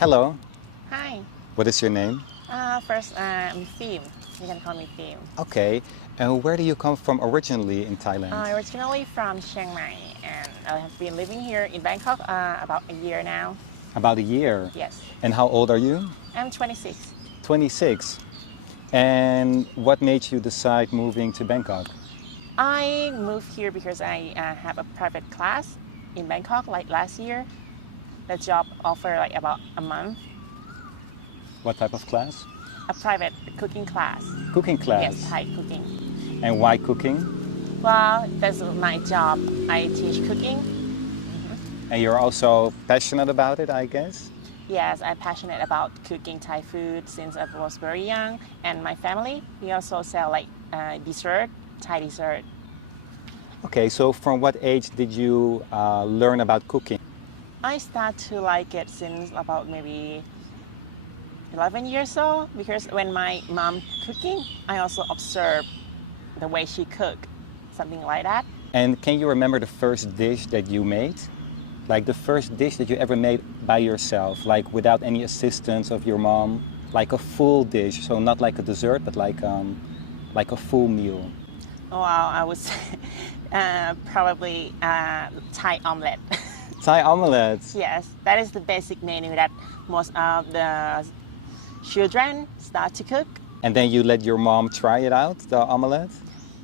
Hello, Hi. what is your name? First, I'm Theme. You can call me Theme. Okay, and where do you come from originally in Thailand? Originally from Chiang Mai, and I have been living here in Bangkok about a year now. About a year. Yes. And how old are you? I'm 26. 26. And what made you decide moving to Bangkok? I moved here because I have a private class in Bangkok like last year. The job offer like about a month. What type of class? A private cooking class. Cooking class. Yes, Thai cooking. And why cooking? Well, that's my job. I teach cooking. And you're also passionate about it, I guess? Yes, I'm passionate about cooking Thai food since I was very young. And my family, we also sell like dessert, Thai dessert. Okay, so from what age did you learn about cooking? I start to like it since about maybe 11 years old because when my mom cooking, I also observe the way she cook, something like that. And can you remember the first dish that you made? Like the first dish that you ever made by yourself, like without any assistance of your mom, like a full dish, so not like a dessert, but like a full meal. Well, I would say probably Thai omelette. Thai omelets. Yes, that is the basic menu that most of the children start to cook. And then you let your mom try it out, the omelette?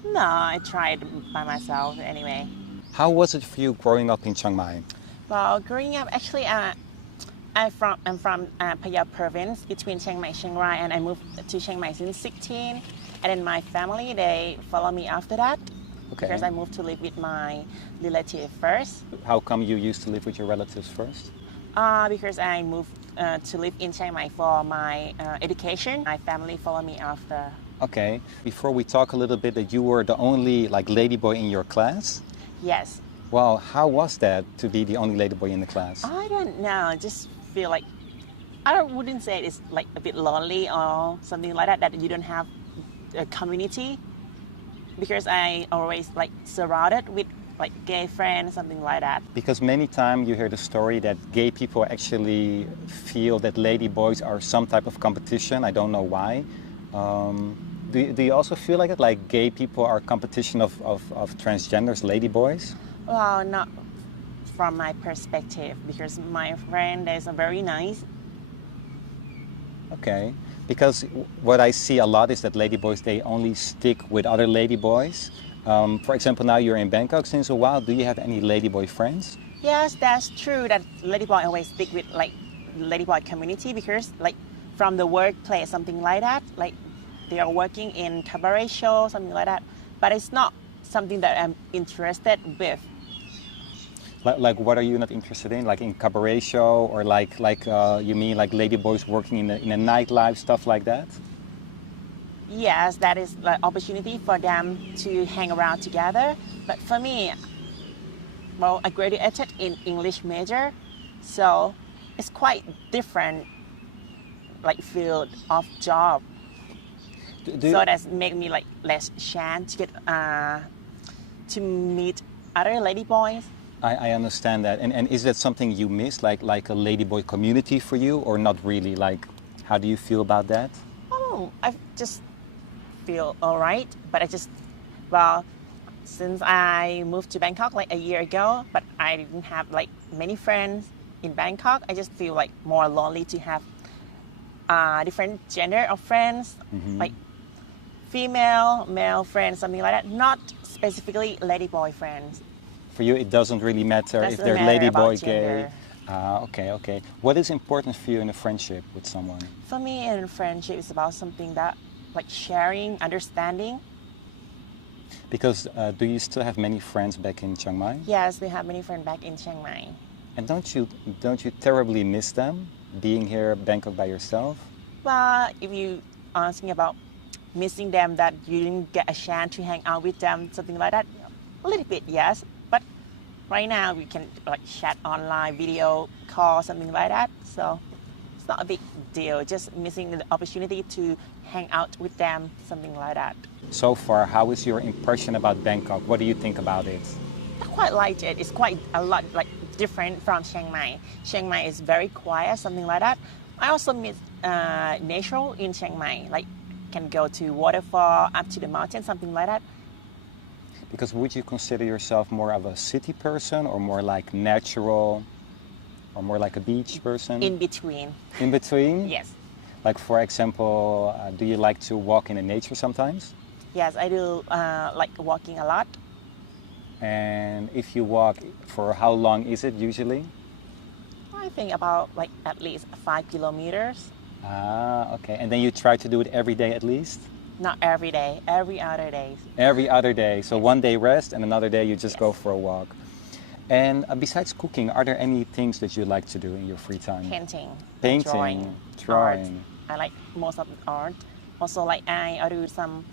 No, I tried by myself anyway. How was it for you growing up in Chiang Mai? Well, growing up, actually, I'm from Phayat province between Chiang Mai and Chiang Rai, and I moved to Chiang Mai since 16. And then my family, they follow me after that. Okay. Because I moved to live with my relative first. How come you used to live with your relatives first? Because I moved to live in Chiang Mai for my education. My family followed me after. Okay. Before we talk a little bit, that you were the only like ladyboy in your class? Yes. Wow, how was that to be the only ladyboy in the class? I don't know. I just feel like wouldn't say it's like a bit lonely or something like that. That you don't have a community. Because I always like surrounded with like gay friends, something like that. Because many times you hear the story that gay people actually feel that ladyboys are some type of competition. I don't know why. Do you also feel like it? Like gay people are competition of transgenders, ladyboys? Well, not from my perspective, because my friend is very nice. Okay. Because what I see a lot is that ladyboys, they only stick with other ladyboys. For example, now you're in Bangkok since a while. Do you have any ladyboy friends? Yes, that's true that ladyboy always stick with like ladyboy community because like from the workplace, something like that. Like they are working in cabaret show, something like that. But it's not something that I'm interested with. Like what are you not interested in? Like in cabaret show or like you mean like ladyboys working in a nightlife, stuff like that? Yes, that is the opportunity for them to hang around together. But for me, well, I graduated in English major, so it's quite different like field of job. So that's make me like less chance to get to meet other ladyboys. I understand that. And is that something you miss, like a ladyboy community for you, or not really? Like, how do you feel about that? Oh, I just feel all right. But well, since I moved to Bangkok like a year ago, but I didn't have like many friends in Bangkok. I just feel like more lonely to have different gender of friends, like female, male friends, something like that. Not specifically ladyboy friends. For you, it doesn't really matter if they're ladyboy, gay. Okay. What is important for you in a friendship with someone? For me, in a friendship, it's about something that, like sharing, understanding. Because do you still have many friends back in Chiang Mai? Yes, we have many friends back in Chiang Mai. And don't you terribly miss them, being here in Bangkok by yourself? Well, if you asking about missing them, that you didn't get a chance to hang out with them, something like that, a little bit, yes. But right now we can like chat online, video call, something like that. So it's not a big deal. Just missing the opportunity to hang out with them, something like that. So far, how is your impression about Bangkok? What do you think about it? I quite like it. It's quite a lot like different from Chiang Mai. Chiang Mai is very quiet, something like that. I also miss natural in Chiang Mai, like can go to waterfall, up to the mountain, something like that. Because would you consider yourself more of a city person or more like natural or more like a beach person? In between. In between? Yes. Like for example, do you like to walk in the nature sometimes? Yes, I do like walking a lot. And if you walk, for how long is it usually? I think about like at least 5 kilometers. Ah, okay. And then you try to do it every day at least? Not every day, every other day. Every other day. So one day rest and another day you just go for a walk. And besides cooking, are there any things that you like to do in your free time? Painting. Painting, drawing. Art. I like most of the art. Also, like I do some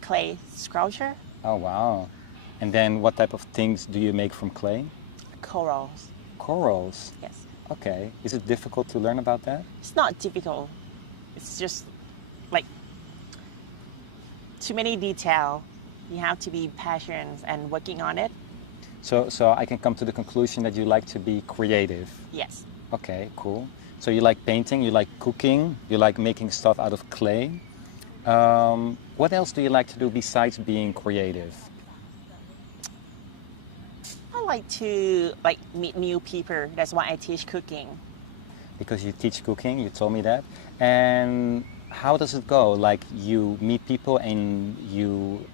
clay sculpture. Oh, wow. And then what type of things do you make from clay? Corals. Corals? Yes. Okay. Is it difficult to learn about that? It's not difficult. It's just like too many detail. You have to be passionate and working on it. So I can come to the conclusion that you like to be creative. Yes. Okay, cool. So you like painting, you like cooking, you like making stuff out of clay. What else do you like to do besides being creative? I like to meet new people. That's why I teach cooking. Because you teach cooking, you told me that. And how does it go? Like you meet people and you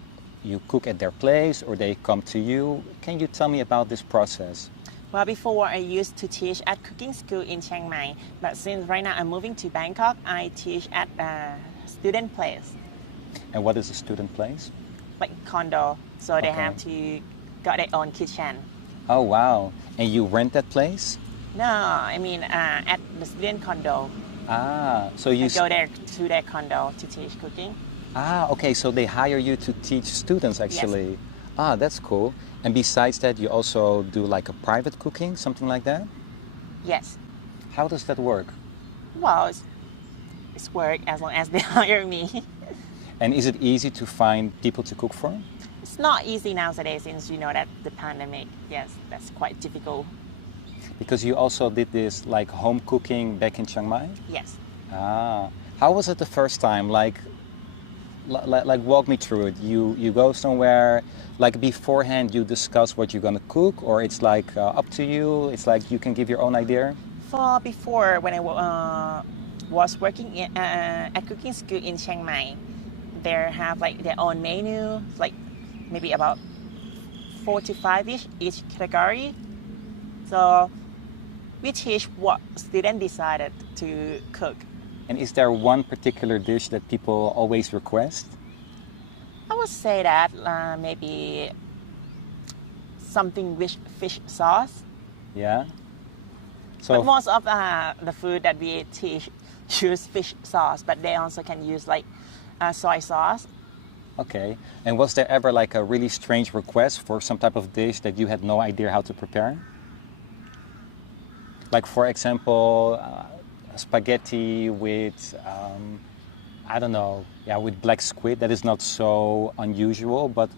cook at their place or they come to you. Can you tell me about this process? Well, before I used to teach at cooking school in Chiang Mai, but since right now I'm moving to Bangkok, I teach at a student place. And what is a student place? Like condo, so they Okay. have to got their own kitchen. Oh, wow. And you rent that place? No, I mean at the student condo. Ah, so you... I go there to their condo to teach cooking. Ah, okay, so they hire you to teach students actually. Yes. Ah, that's cool. And besides that, you also do like a private cooking, something like that? Yes. How does that work? Well, it's work as long as they hire me. And is it easy to find people to cook for? It's not easy nowadays since you know that the pandemic. Yes, that's quite difficult. Because you also did this like home cooking back in Chiang Mai? Yes. Ah, how was it the first time? Like walk me through it. You go somewhere, like beforehand you discuss what you're gonna cook, or it's like up to you. It's like you can give your own idea. For before when I was working at cooking school in Chiang Mai, they have like their own menu, like maybe about 4 to 5 each category. So we teach what student decided to cook. And is there one particular dish that people always request? I would say that maybe something with fish sauce. Yeah. But So most of the food that we teach use fish sauce, but they also can use like soy sauce. okay. And was there ever like a really strange request for some type of dish that you had no idea how to prepare? Like for example, spaghetti with, I don't know, yeah, with black squid. That is not so unusual, but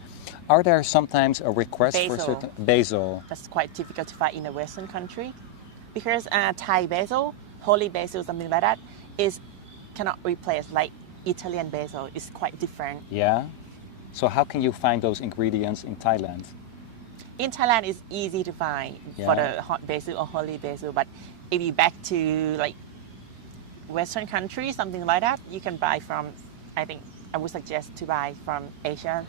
are there sometimes a request for Basil. certain basil? That's quite difficult to find in a Western country because Thai basil, holy basil, something like that, cannot replace like Italian basil. It's quite different. Yeah. So how can you find those ingredients in Thailand? In Thailand, it's easy to find for the hot basil or holy basil, but if you back to like Western countries, something like that, you can buy from, I would suggest to buy from Asian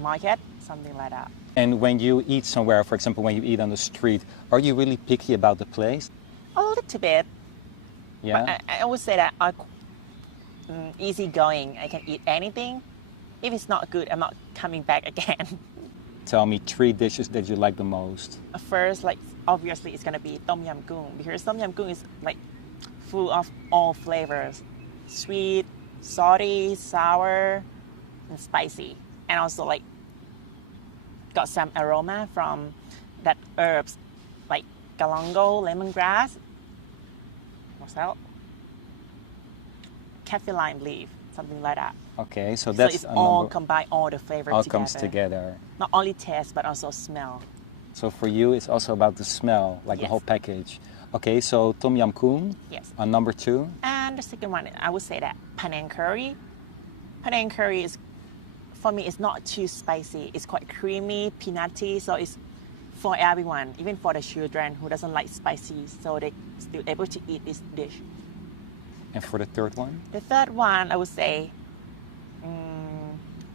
market, something like that. And when you eat somewhere, for example, when you eat on the street, are you really picky about the place? A little bit. Yeah. But I would say that I'm easygoing. I can eat anything. If it's not good, I'm not coming back again. Tell me 3 dishes that you like the most. First, like obviously, it's gonna be tom yum goong because tom yum goong is like full of all flavors: sweet, salty, sour, and spicy, and also like got some aroma from that herbs like galangal, lemongrass, what's that? Kaffir lime leaf, something like that. Okay, so that's So it's all combined, all the flavors all together. comes together. Not only taste but also smell. So for you, it's also about the smell, like the Yes. whole package. Okay, so Tom Yum Goong Yes. on number 2. And the second one, I would say that Penang curry. Penang curry is, for me, it's not too spicy. It's quite creamy, peanutty, so it's for everyone, even for the children who doesn't like spicy, so they still able to eat this dish. And for the third one? The third one, I would say,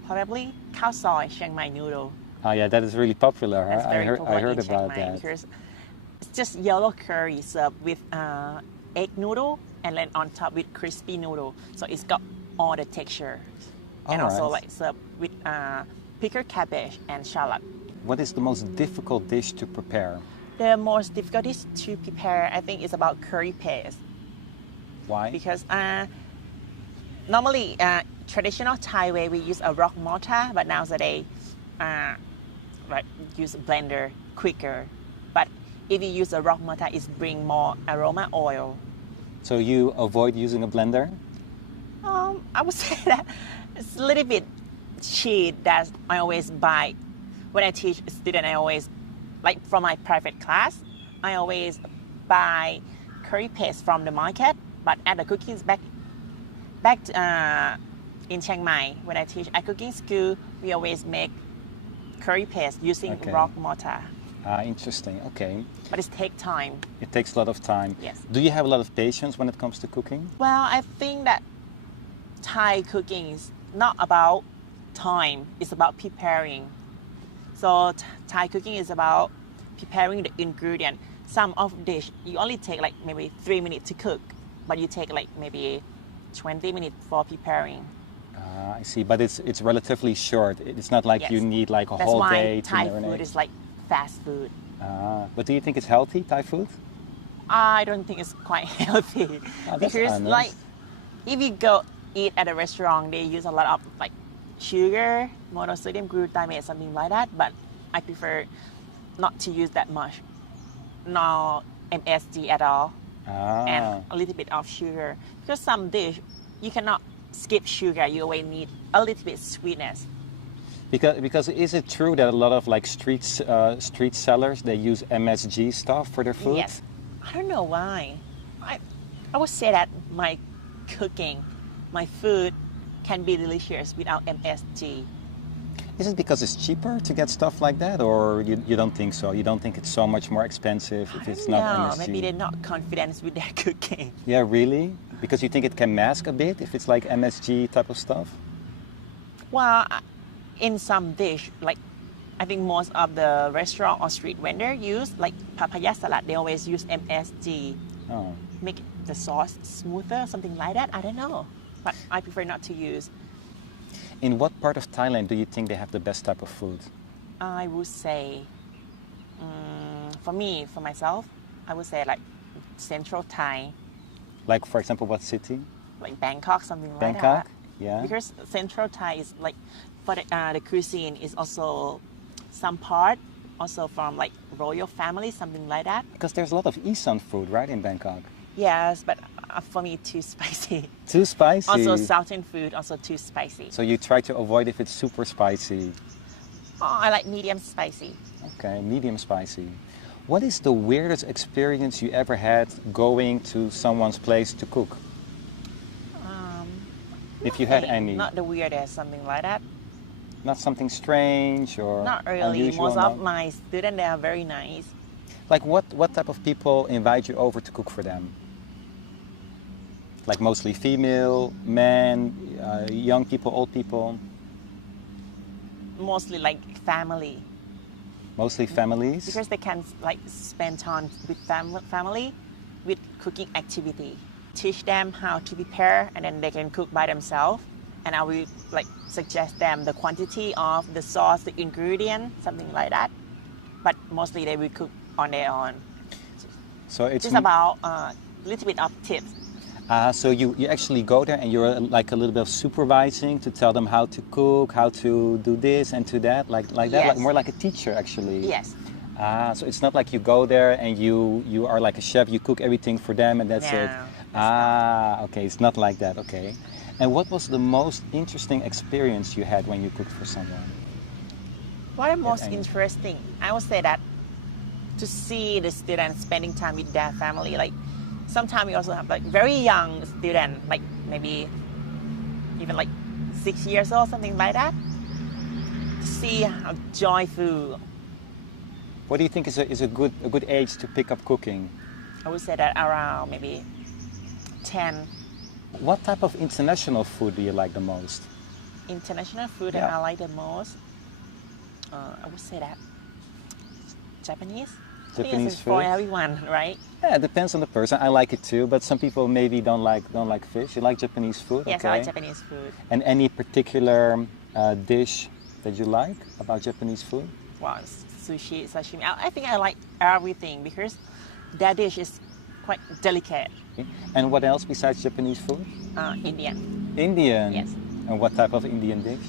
probably khao soi Chiang Mai noodle. Oh yeah, that is really popular. That's very I popular heard in Chiang about Mai that. because it's just yellow curry served with egg noodle and then on top with crispy noodle. So it's got all the texture. And also Alright. like served with pickled cabbage and shallot. What is the most difficult dish to prepare? The most difficult dish to prepare, I think, is about curry paste. Why? Because normally traditional Thai way we use a rock mortar, but nowadays like use a blender quicker. But if you use a rock mortar, it bring more aroma oil. So you avoid using a blender? I would say that it's a little bit cheap that I always buy. When I teach students, I always, like from my private class, I always buy curry paste from the market. But at the cooking back in Chiang Mai, when I teach at cooking school, we always make curry paste using Okay. rock mortar. Interesting. Okay. But it takes time. It takes a lot of time. Yes. Do you have a lot of patience when it comes to cooking? Well, I think that Thai cooking is not about time, it's about preparing. So Thai cooking is about preparing the ingredient. Some of dish, you only take like maybe 3 minutes to cook, but you take like maybe 20 minutes for preparing. I see, but it's relatively short. It's not like you Yes. need like a That's whole why day to Thai marinate. food is like fast food. But do you think it's healthy, Thai food? I don't think it's quite healthy Oh, that's because honest. like if you go eat at a restaurant, they use a lot of like sugar, monosodium glutamate, something like that. But I prefer not to use that much. No MSG at all, and a little bit of sugar because some dish you cannot skip sugar. You always need a little bit sweetness. Because is it true that a lot of like street sellers, they use MSG stuff for their food? Yes, I don't know why. I would say that my cooking, my food can be delicious without MSG. Is it because it's cheaper to get stuff like that, or you don't think so? You don't think it's so much more expensive if it's not No, MSG? maybe they're not confident with their cooking. Yeah, really? Because you think it can mask a bit if it's like MSG type of stuff? Well, in some dish, like I think most of the restaurant or street vendor use, like papaya salad, they always use MSG. Oh. Make the sauce smoother, something like that. I don't know, but I prefer not to use. In what part of Thailand do you think they have the best type of food? I would say, for me, for myself, I would say like Central Thai, Like, for example, what city? like Bangkok, something like Bangkok? that. Yeah. Because Central Thai is like, for the cuisine is also some part also from like royal family, something like that. Because there's a lot of Isan food, right, in Bangkok? Yes, but for me, too spicy. Too spicy. Also, Southern food, also too spicy. So you try to avoid if it's super spicy. Oh, I like medium spicy. Okay, medium spicy. What is the weirdest experience you ever had going to someone's place to cook? If you had any. Not the weirdest, something like that. Not something strange or Not really. unusual? Most no? of my students, they are very nice. Like what type of people invite you over to cook for them? Like mostly female, men, young people, old people? Mostly like family. Mostly families? Because they can like spend time with family with cooking activity. Teach them how to prepare and then they can cook by themselves. And I will like suggest them the quantity of the sauce, the ingredient, something like that. But mostly they will cook on their own. So it's Just about a little bit of tips. So you actually go there and you're like a little bit of supervising to tell them how to cook, how to do this and to that, like that, Yes. like more like a teacher actually. Yes. So it's not like you go there and you are like a chef, you cook everything for them and that's No, it. that's Okay, it's not like that. Okay. And what was the most interesting experience you had when you cooked for someone? What is most any. interesting? I would say that to see the students spending time with their family. Like sometimes we also have like very young students, like maybe even like 6 years old, something like that. To see how joyful. What do you think is a good age to pick up cooking? I would say that around maybe 10. What type of international food do you like the most? International food that Yeah. I like the most, I would say that Japanese. I think Japanese it's for food? everyone, right? Yeah, it depends on the person. I like it too, but some people maybe don't like fish. You like Japanese food? Yes, Okay. I like Japanese food. And any particular dish that you like about Japanese food? Well, sushi, sashimi. I think I like everything because that dish is quite delicate. Okay. And what else besides Japanese food? Indian. Indian? Yes. And what type of Indian dish?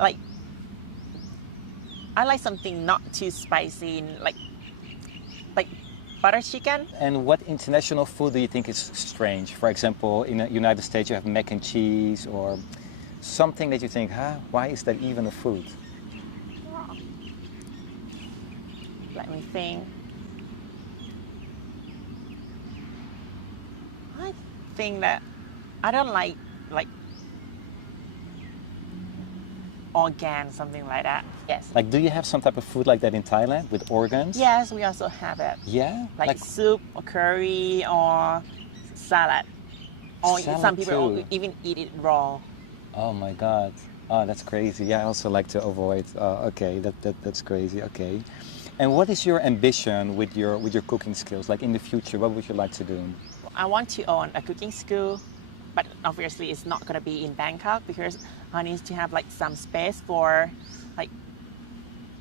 Like, I like something not too spicy, like butter chicken. And what international food do you think is strange? For example, in the United States you have mac and cheese or something that you think, why is that even a food? Let me think. I think that I don't like organ, something like that. Yes. Like, do you have some type of food like that in Thailand with organs? Yes, we also have it. Yeah? Like soup or curry or salad. Or Salad some people too. even eat it raw. Oh my God. Oh, that's crazy. Yeah, I also like to avoid. Okay, that's crazy. Okay. And what is your ambition with your cooking skills? Like in the future, what would you like to do? I want to own a cooking school, but obviously it's not going to be in Bangkok because I need to have like some space for like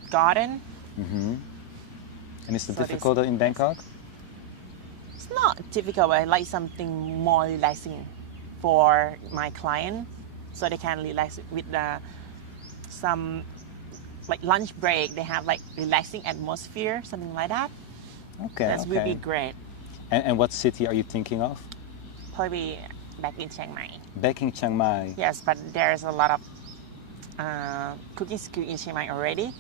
garden. Mm-hmm. And is it So difficult in Bangkok? It's not difficult, but I like something more relaxing for my client so they can relax with some like lunch break. They have like relaxing atmosphere, something like that. Okay. That okay. would be great. And what city are you thinking of? Probably back in Chiang Mai. Back in Chiang Mai. Yes, but there's a lot of cooking school in Chiang Mai already.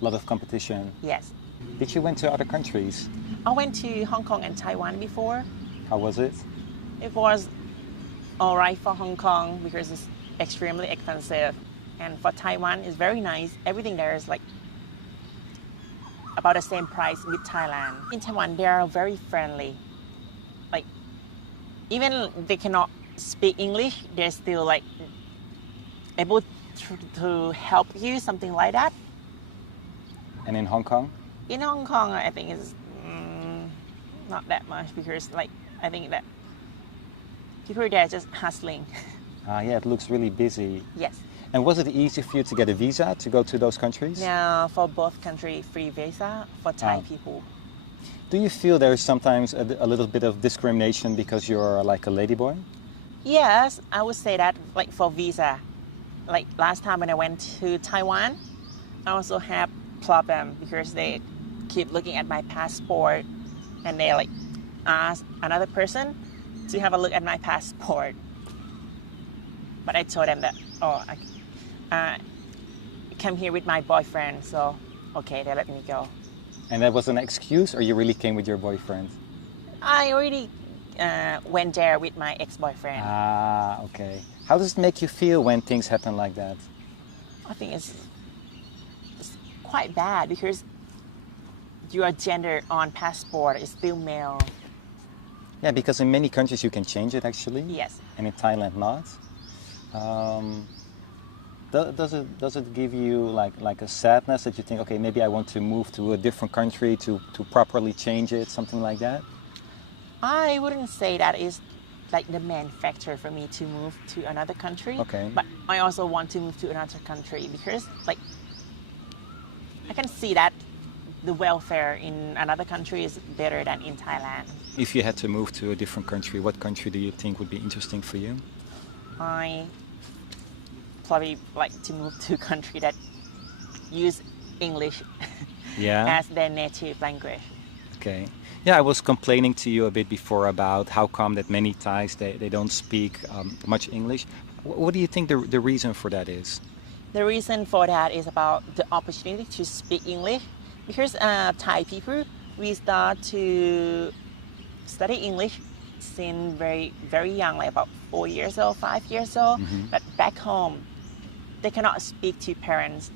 A lot of competition. Yes. Did you went to other countries? I went to Hong Kong and Taiwan before. How was it? It was all right for Hong Kong because it's extremely expensive. And for Taiwan, it's very nice. Everything there is like about the same price with Thailand. In Taiwan, they are very friendly. Like, even they cannot speak English, they're still like able to help you, something like that. And in Hong Kong? In Hong Kong, I think it's not that much because like I think that people there are just hustling. Yeah, it looks really busy. Yes. And was it easy for you to get a visa to go to those countries? Now, for both countries, free visa for Thai people. Do you feel there is sometimes a little bit of discrimination because you're like a ladyboy? Yes, I would say that like for visa. Like last time when I went to Taiwan, I also have problem because they keep looking at my passport and they like ask another person to have a look at my passport. But I told them that, I came here with my boyfriend, so okay, they let me go. And that was an excuse, or you really came with your boyfriend? I already went there with my ex-boyfriend. Ah, okay. How does it make you feel when things happen like that? I think it's quite bad because your gender on passport is still male. Yeah, because in many countries you can change it actually. Yes. And in Thailand not. Does it give you like a sadness that you think, okay, maybe I want to move to a different country to properly change it, something like that? I wouldn't say that is like the main factor for me to move to another country. Okay. But I also want to move to another country because like I can see that the welfare in another country is better than in Thailand. If you had to move to a different country, what country do you think would be interesting for you? I probably like to move to a country that use English Yeah. as their native language. Okay. Yeah, I was complaining to you a bit before about how come that many Thais, they don't speak much English. What do you think the reason for that is? The reason for that is about the opportunity to speak English. Because Thai people, we start to study English since very young, like about 4 years old, 5 years old. But back home, they cannot speak to parents.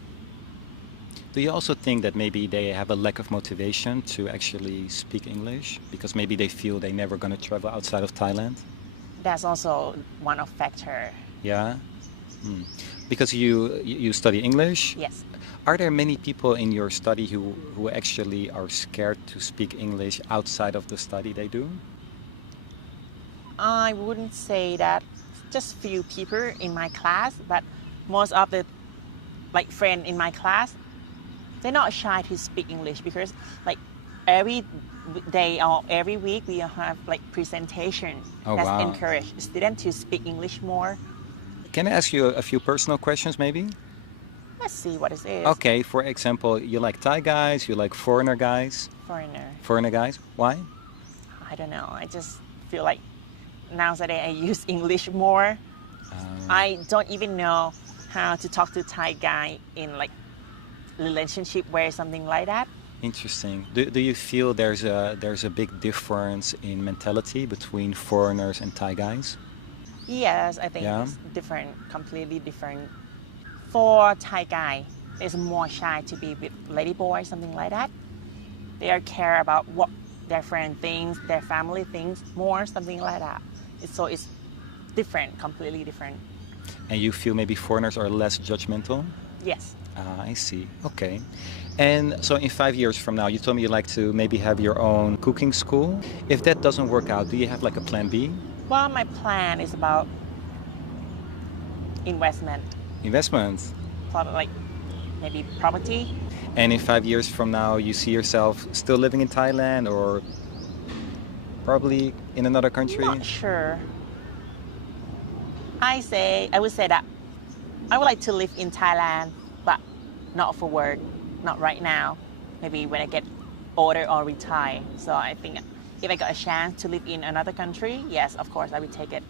Do you also think that maybe they have a lack of motivation to actually speak English because maybe they feel they're never going to travel outside of Thailand? That's also one of factor. Yeah. Because you study English. Yes. Are there many people in your study who actually are scared to speak English outside of the study they do? I wouldn't say that. Just few people in my class, but most of the friend in my class, they're not shy to speak English because every day or every week we have presentation that encourage students to speak English more. Can I ask you a few personal questions maybe? Let's see what it is. Okay, for example, you like Thai guys, you like foreigner guys? Foreigner. Foreigner guys, why? I don't know. I just feel like nowadays I use English more. I don't even know how to talk to Thai guy in relationship way, something like that. Interesting. Do you feel there's a big difference in mentality between foreigners and Thai guys? Yes, I think it's different, completely different. For Thai guy, they're more shy to be with Ladyboy, something like that. They are care about what their friend thinks, their family thinks more, something like that. So it's different, completely different. And you feel maybe foreigners are less judgmental? Yes. I see. Okay. And so in 5 years from now, you told me you like to maybe have your own cooking school. If that doesn't work out, do you have a plan B? Well, my plan is about investment. Investment? Maybe property. And in 5 years from now, you see yourself still living in Thailand or probably in another country? Not sure. I would say that I would like to live in Thailand, but not for work, not right now. Maybe when I get older or retire. So I think if I got a chance to live in another country, yes, of course, I would take it.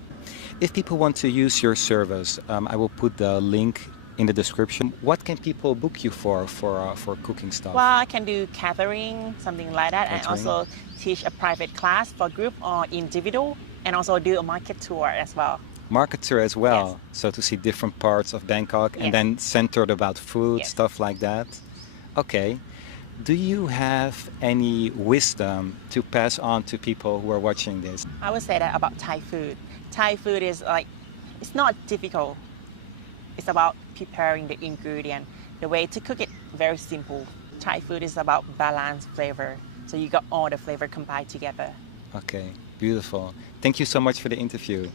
If people want to use your service, I will put the link in the description. What can people book you for cooking stuff? Well, I can do catering, something like that, and Catering. also teach a private class for group or individual, and also do a market tour as well. Market tour as well, Yes. so to see different parts of Bangkok and Yes. then centered about food, Yes. stuff like that. Okay. Do you have any wisdom to pass on to people who are watching this? I would say that about Thai food. Thai food is it's not difficult. It's about preparing the ingredient. The way to cook it, very simple. Thai food is about balanced flavor. So you got all the flavor combined together. Okay, beautiful. Thank you so much for the interview.